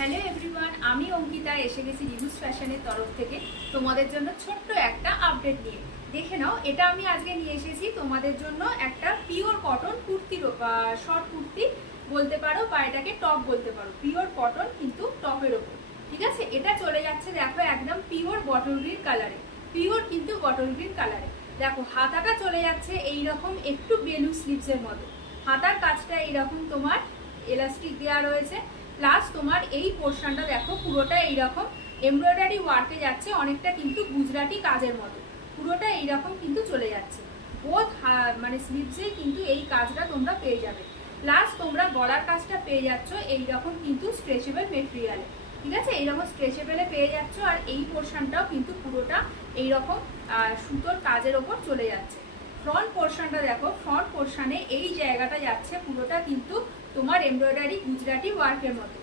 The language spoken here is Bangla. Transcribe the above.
হ্যালো এভরিওয়ান, আমি অঙ্কিতা এসে গেছি রিভিউস ফ্যাশনের তরফ থেকে তোমাদের জন্য ছোট্ট একটা আপডেট নিয়ে। দেখে নাও, এটা আমি আজকে নিয়ে এসেছি তোমাদের জন্য একটা পিওর কটন কুর্তির বা শর্ট কুর্তি বলতে পারো, বা এটাকে টপ বলতে পারো। পিওর কটন কিন্তু টপের ওপর, ঠিক আছে। এটা চলে যাচ্ছে দেখো একদম পিওর বটল গ্রিন কালারে, পিওর কিন্তু বটল গ্রিন কালারে। দেখো হাতাটা চলে যাচ্ছে এইরকম একটু বেলু স্লিভসের মতো, হাতার কাজটা এইরকম তোমার এলাস্টিক দেওয়া রয়েছে। প্লাস তোমার এই পোর্শনটা দেখো পুরোটা এইরকম এমব্রয়ডারি ওয়ার্কে যাচ্ছে, অনেকটা কিন্তু গুজরাটি কাজের মতো পুরোটা এইরকম কিন্তু চলে যাচ্ছে। বোথ মানে স্লিভসে কিন্তু এই কাজটা তোমরা পেয়ে যাবে। প্লাস তোমরা গলার কাজটা পেয়ে যাচ্ছ এইরকম কিন্তু স্ট্রেচেবল মেটেরিয়ালে, ঠিক আছে। এইরকম স্ট্রেচেবলে পেয়ে যাচ্ছ। আর এই পোর্শনটাও কিন্তু পুরোটা এইরকম সুতোর কাজের ওপর চলে যাচ্ছে। ফ্রন্ট পোর্শনটা দেখো, ফ্রন্ট পোর্শনে এই জায়গাটা যাচ্ছে পুরোটা কিন্তু তোমার এমব্রয়ডারি গুজরাটি ওয়ার্কের মতো,